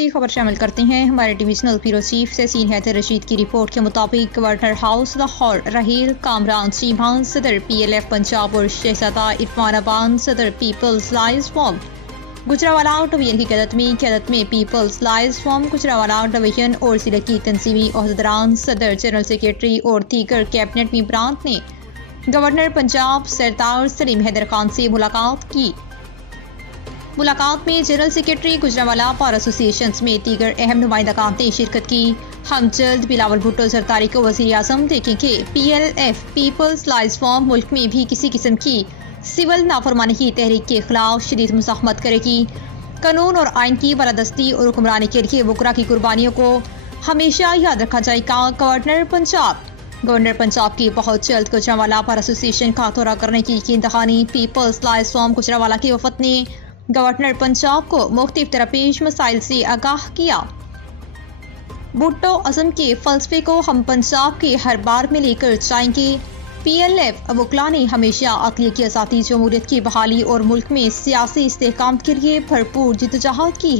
تفصیل خبر شامل کرتے ہیں ہمارے ڈویژنل بیورو چیف تحسین حیدر رشید کی رپورٹ کے مطابق گورنر ہاؤس لاہور رحیل کامران چیمہ صدر PLF پنجاب اور شہزادہ عرفان ابان صدر peoples lawyers forum Gujranwala division کی قیادت میں peoples lawyers forum Gujranwala division اور ضلع کی تنظیمی عہدیداران صدر جنرل سیکریٹری اور دیگر کیبنٹ ممبران نے گورنر پنجاب سردار سلیم حیدر خان سے ملاقات کی۔ ملاقات میں جنرل سیکریٹری گجرانوالہ بار ایسوسی ایشنز میں دیگر اہم نمائندگان نے شرکت کی۔ ہم جلد بلاول بھٹو زرداری کو وزیر اعظم دیکھیں کہ PLF پیپلز لائز فورم ملک میں بھی کسی قسم کی سول نافرمانی کی تحریک کے خلاف شدید مزاحمت کرے گی۔ قانون اور آئین کی بالادستی اور حکمرانی کے لیے وکلا کی قربانیوں کو ہمیشہ یاد رکھا جائے گا۔ گورنر پنجاب کی بہت جلد گجرانوالہ بار ایسوسی ایشن کا دورہ کرنے کی یقین دہانی۔ پیپلز لائز فورم گجرانوالہ کے وفد نے گورنر پنجاب کو مختلف درپیش مسائل سے آگاہ کیا۔ بھٹو ازم کے فلسفے کو ہم پنجاب کے ہر بار میں لے کر جائیں گے۔ PLF وکلا نے ہمیشہ عدلیہ کی آزادی، جمہوریت کی بحالی اور ملک میں سیاسی استحکام کے لیے بھرپور جدوجہد کی ہے۔